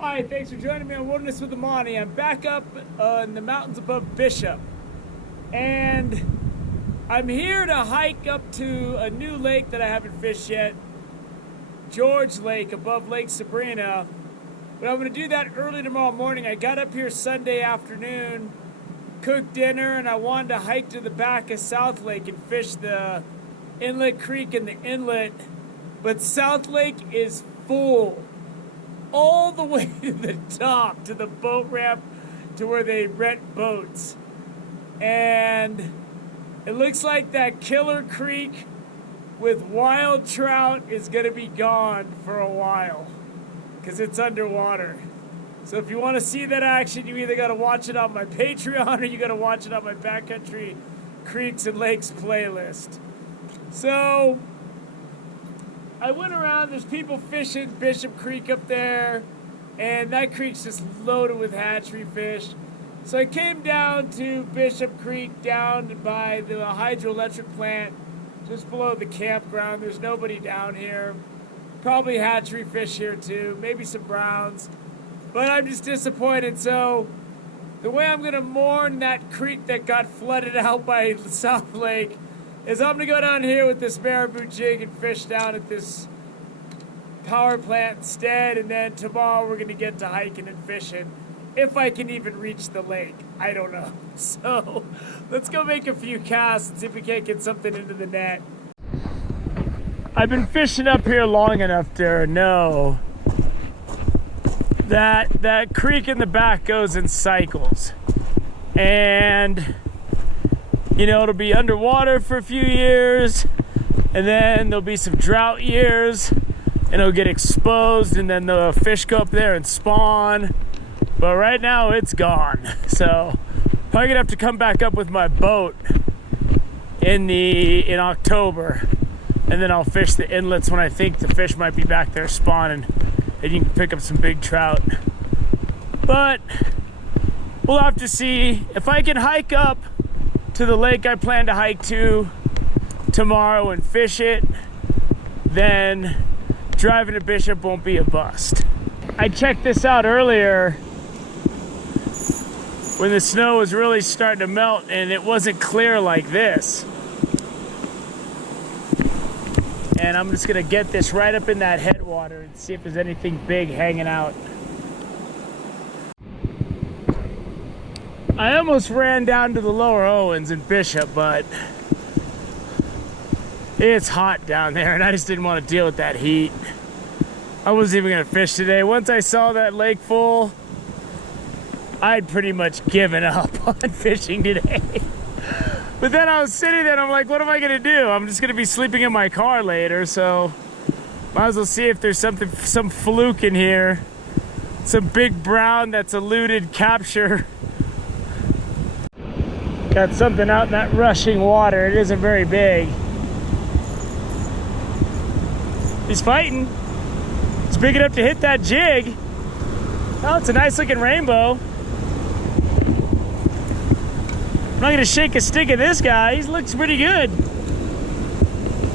Hi, thanks for joining me on Wilderness with Amani. I'm back up in the mountains above Bishop, and I'm here to hike up to a new lake that I haven't fished yet, George Lake above Lake Sabrina. But I'm going to do that early tomorrow morning. I got up here Sunday afternoon, cooked dinner, and I wanted to hike to the back of South Lake and fish the inlet creek and the inlet. But South Lake is full all the way to the top, to the boat ramp, to where they rent boats. And it looks like that killer creek with wild trout is going to be gone for a while because it's underwater. So if you want to see that action, you either got to watch it on my Patreon or you got to watch it on my Backcountry Creeks and Lakes playlist. So I went around, there's people fishing Bishop Creek up there, and that creek's just loaded with hatchery fish. So I came down to Bishop Creek down by the hydroelectric plant just below the campground. There's nobody down here. Probably hatchery fish here too, maybe some browns. But I'm just disappointed. So the way I'm gonna mourn that creek that got flooded out by South Lake is I'm gonna go down here with this marabou jig and fish down at this power plant instead, and then tomorrow we're gonna get to hiking and fishing. If I can even reach the lake, I don't know. So let's go make a few casts and see if we can't get something into the net. I've been fishing up here long enough to know that that creek in the back goes in cycles. And you know, it'll be underwater for a few years, and then there'll be some drought years, and it'll get exposed, and then the fish go up there and spawn. But right now, it's gone. So probably gonna have to come back up with my boat in October, and then I'll fish the inlets when I think the fish might be back there spawning, and you can pick up some big trout. But we'll have to see if I can hike up to the lake I plan to hike to tomorrow and fish it, then driving to Bishop won't be a bust. I checked this out earlier when the snow was really starting to melt and it wasn't clear like this. And I'm just gonna get this right up in that headwater and see if there's anything big hanging out. I almost ran down to the lower Owens in Bishop, but it's hot down there and I just didn't want to deal with that heat. I wasn't even gonna fish today. Once I saw that lake full, I'd pretty much given up on fishing today. But then I was sitting there and I'm like, what am I gonna do? I'm just gonna be sleeping in my car later, so might as well see if there's some fluke in here. Some big brown that's eluded capture. Got something out in that rushing water. It isn't very big. He's fighting. It's big enough to hit that jig. Oh, it's a nice looking rainbow. I'm not gonna shake a stick at this guy. He looks pretty good.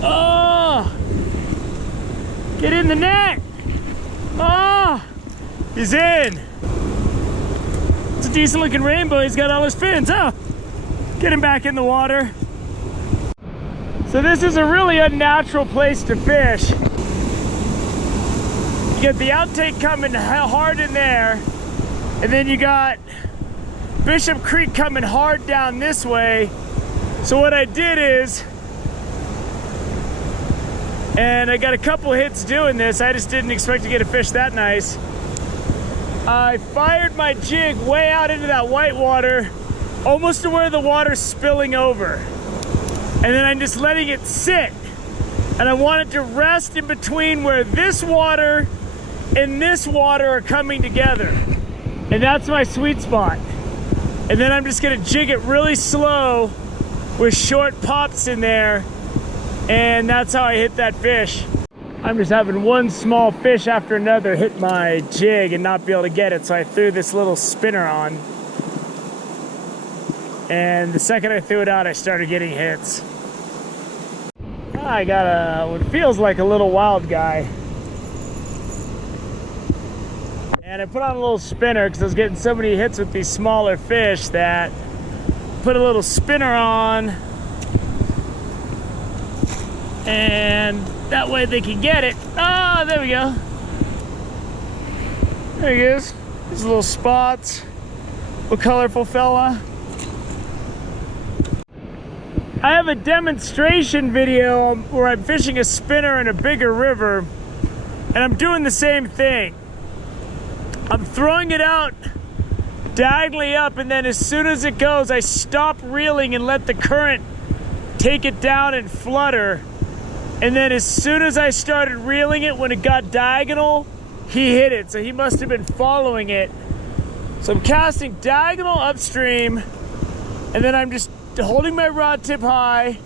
Oh! Get in the net! Oh! He's in. It's a decent looking rainbow. He's got all his fins. Oh! Get him back in the water. So this is a really unnatural place to fish. You get the outtake coming hard in there, and then you got Bishop Creek coming hard down this way. So what I did is, and I got a couple hits doing this, I just didn't expect to get a fish that nice. I fired my jig way out into that white water, almost to where the water's spilling over. And then I'm just letting it sit. And I want it to rest in between where this water and this water are coming together. And that's my sweet spot. And then I'm just gonna jig it really slow with short pops in there. And that's how I hit that fish. I'm just having one small fish after another hit my jig and not be able to get it. So I threw this little spinner on. And the second I threw it out, I started getting hits. I got what feels like a little wild guy. And I put on a little spinner because I was getting so many hits with these smaller fish that put a little spinner on, and that way they can get it. Ah, there we go. There he is. These little spots. A colorful fella. I have a demonstration video where I'm fishing a spinner in a bigger river, and I'm doing the same thing. I'm throwing it out diagonally up, and then as soon as it goes, I stop reeling and let the current take it down and flutter. And then as soon as I started reeling it, when it got diagonal, he hit it. So he must have been following it. So I'm casting diagonal upstream, and then I'm just holding my rod tip high,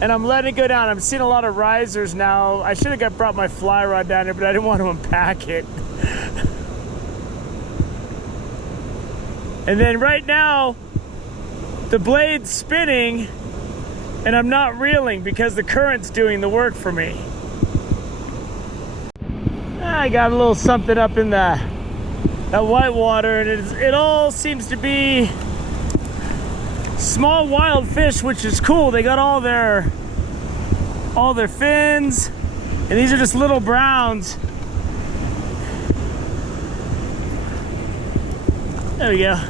and I'm letting it go down. I'm seeing a lot of risers now. I should have brought my fly rod down here, but I didn't want to unpack it. And then right now, the blade's spinning, and I'm not reeling because the current's doing the work for me. I got a little something up in that white water, and it all seems to be small wild fish, which is cool. They got all their fins, and these are just little browns. There we go.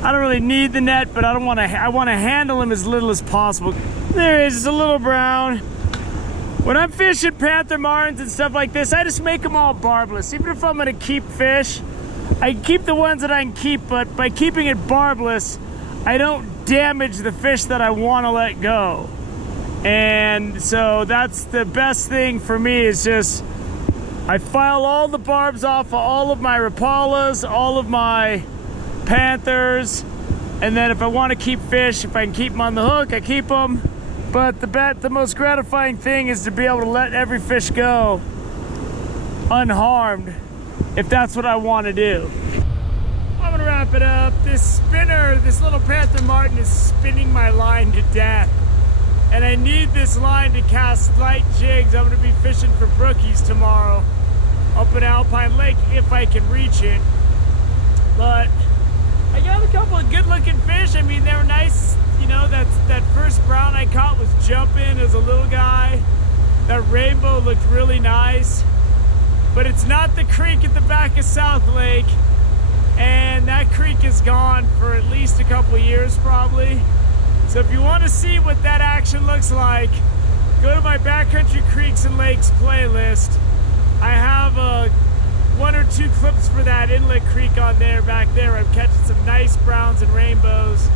I don't really need the net, but I want to handle him as little as possible. There he is, just a little brown. When I'm fishing panther martins and stuff like this, I just make them all barbless. Even if I'm gonna keep fish, I keep the ones that I can keep, but by keeping it barbless, I don't damage the fish that I want to let go. And so that's the best thing for me, is just I file all the barbs off of all of my rapalas, all of my panthers, and then if I want to keep fish, if I can keep them on the hook, I keep them. But the most gratifying thing is to be able to let every fish go unharmed, if that's what I want to do. I'm gonna wrap it up. This spinner, this little panther martin, is spinning my line to death, and I need this line to cast light jigs. I'm gonna be fishing for brookies tomorrow up at Alpine Lake if I can reach it. But I got a couple of good looking fish. I mean, they were nice. You know, that first brown I caught was jumping as a little guy. That rainbow looked really nice. But it's not the creek at the back of South Lake. And that creek is gone for at least a couple of years probably. So if you want to see what that action looks like, go to my Backcountry Creeks and Lakes playlist. I have 1 or 2 clips for that inlet creek on there, back there. I'm catching some nice browns and rainbows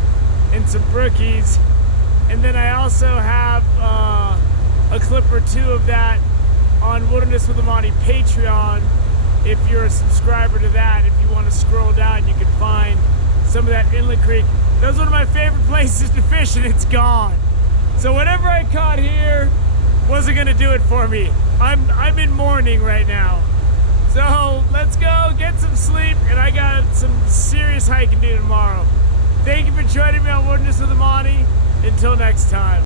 and some brookies. And then I also have a clip or 2 of that on Wilderness with Amani Patreon. If you're a subscriber to that, if you want to scroll down, you can find some of that inlet creek. That was one of my favorite places to fish, and it's gone. So whatever I caught here wasn't gonna do it for me. I'm in mourning right now. So let's go get some sleep, and I got some serious hiking to do tomorrow. Thank you for joining me on Wilderness with Amani. Until next time.